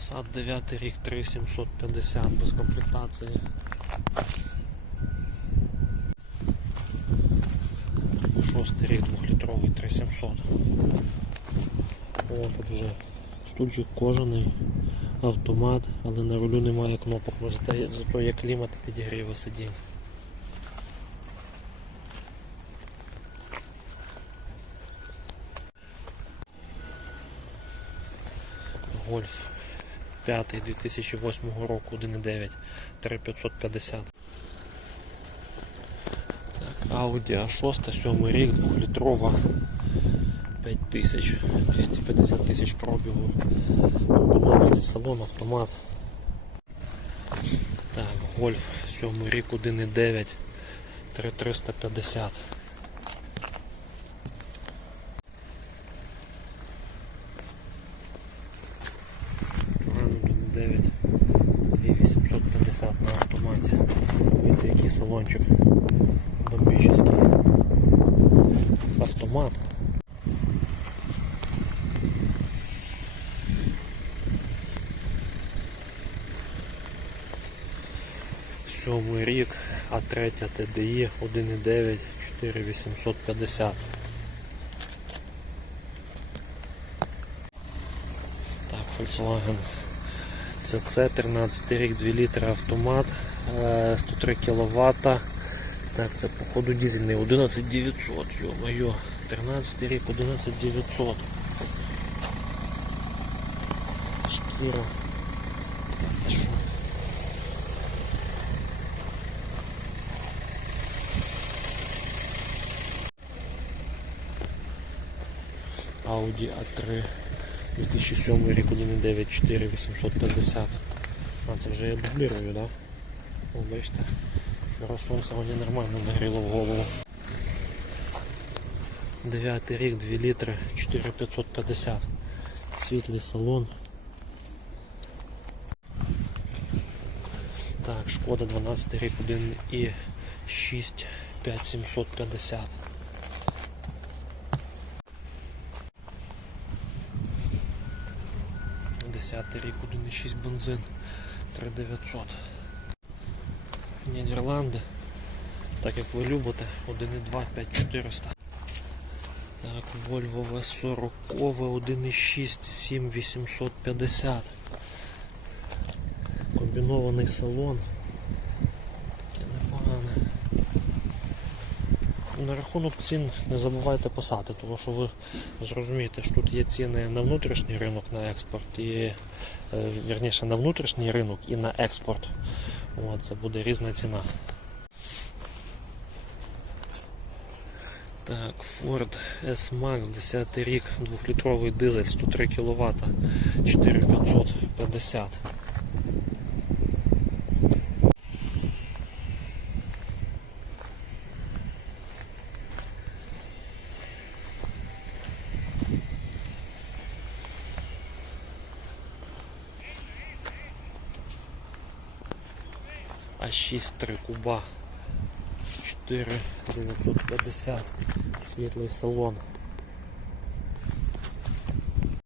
Автомат 9 рік 3750 без комплектації. Шостий рік 2-літровий 3700. О, тут вже студжик кожаний автомат, але на рулю немає кнопок, ну зато, зато є клімат і підігріва сидінь. Гольф 5 2008 року 1.9 3550. Так, Audi A6 7 рік 2-літрова 5000 250 тисяч пробігу. Комбінований салон, автомат. Так, Гольф 7 рік 1.9 3350. Туран 1.9 2850 на автоматі. Дивіться, який салончик. Бомбічний. Автомат. Сьомий рік, а третя TDI 1.9 4850. Так, Volkswagen CC 13 рік 2 літри автомат, е, 103 кВт. Так, це походу дизельний 11900, йо-моє, 13 рік 11900. Шкіра. Це що? Audi A3 2007 рік 1.9 4850. А це вже я дублірую, да? О, бачите, вчора сонце мені нормально нагріло в голову. 9 рік, 2 літри, 4550. Світлий салон. Так, шкода 12 рік, 1 і 6 5750. Десятий рік 1,6 бензин 3900. Нідерланди. Так як ви любите, 1,2 5400. Так, Volvo V40 1,6 7850. Комбінований салон. Таке непогане. На рахунок цін не забувайте писати, тому що ви зрозумієте, що тут є ціни на внутрішній ринок на експорт і е, вірніше на внутрішній ринок і на експорт. От, це буде різна ціна. Так, Ford S-Max 10 рік, 2-літровий дизель, 103 кВт, 4550. А 6 3 куба. 4 950 світлий салон